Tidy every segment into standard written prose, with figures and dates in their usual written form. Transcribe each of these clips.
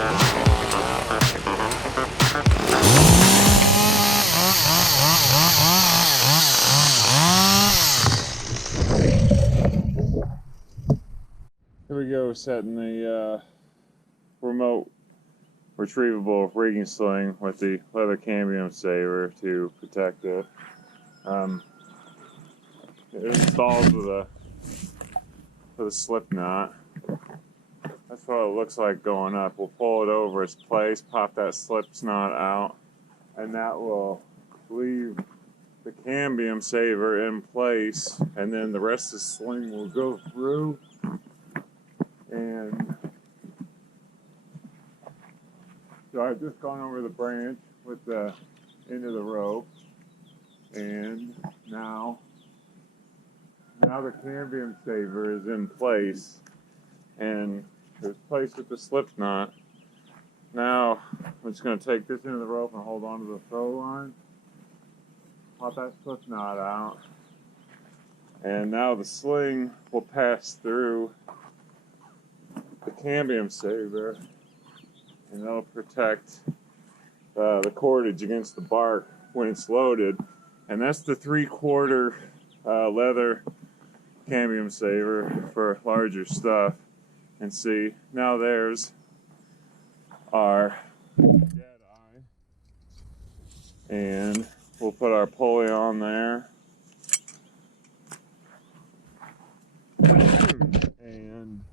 Here we go, setting the remote retrievable rigging sling with the leather cambium saver to protect it. It installs with a slip knot. That's what it looks like going up. We'll pull it over its place, pop that slip knot out, and that will leave the cambium saver in place, and then the rest of the sling will go through. And so I've just gone over the branch with the end of the rope, and now the cambium saver is in place, and it's placed with the slip knot. Now I'm just going to take this end of the rope and hold on to the throw line, pop that slip knot out, and now the sling will pass through the cambium saver, and that'll protect the cordage against the bark when it's loaded. And that's the 3/4 leather cambium saver for larger stuff. And see, now there's our dead eye, and we'll put our pulley on there. And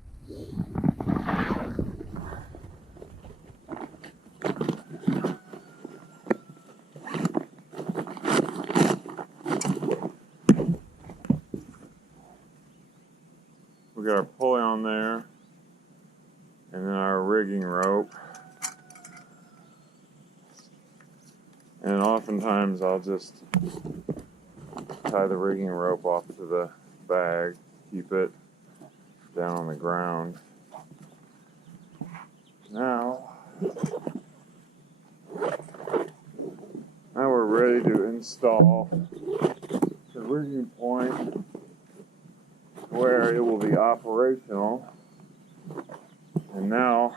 we got our pulley on there, and then our rigging rope. And oftentimes I'll just tie the rigging rope off to the bag, keep it down on the ground. Now we're ready to install the rigging point where it will be operational. And now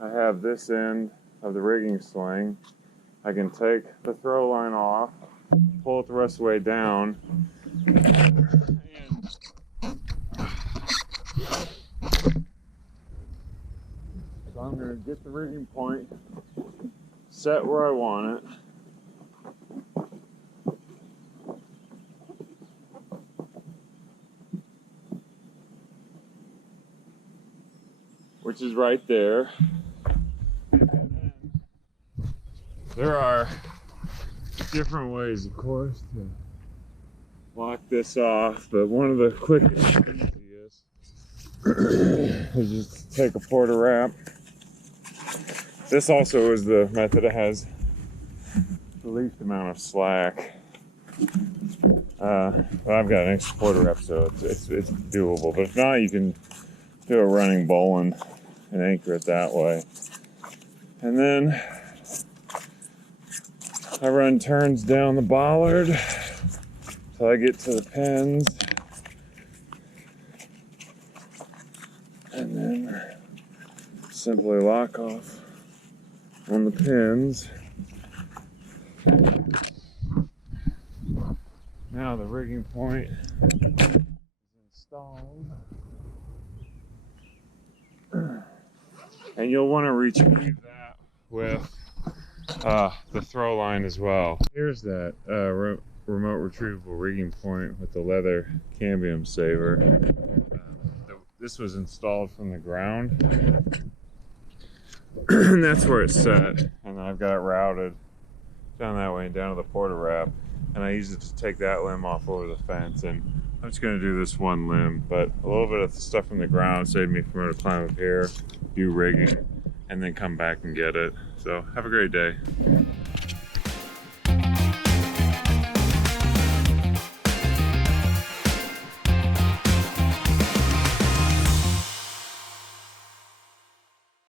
I have this end of the rigging sling. I can take the throw line off, pull it the rest of the way down, and so I'm going to get the rigging point set where I want it. Which is right there. And then there are different ways, of course, to lock this off, but one of the quickest and easiest is just take a porta wrap. This also is the method that has the least amount of slack. But I've got an extra porta wrap, so it's doable. But if not, you can do a running bowline and anchor it that way. And then I run turns down the bollard till I get to the pins, and then simply lock off on the pins. Now the rigging point is installed. And you'll want to retrieve that with the throw line as well. Here's that remote retrievable rigging point with the leather cambium saver. This was installed from the ground, and that's where it's set. And I've got it routed down that way and down to the porta wrap. And I use it to take that limb off over the fence. And I'm just going to do this one limb, but a little bit of the stuff from the ground saved me from having to climb up here, do rigging, and then come back and get it. So have a great day.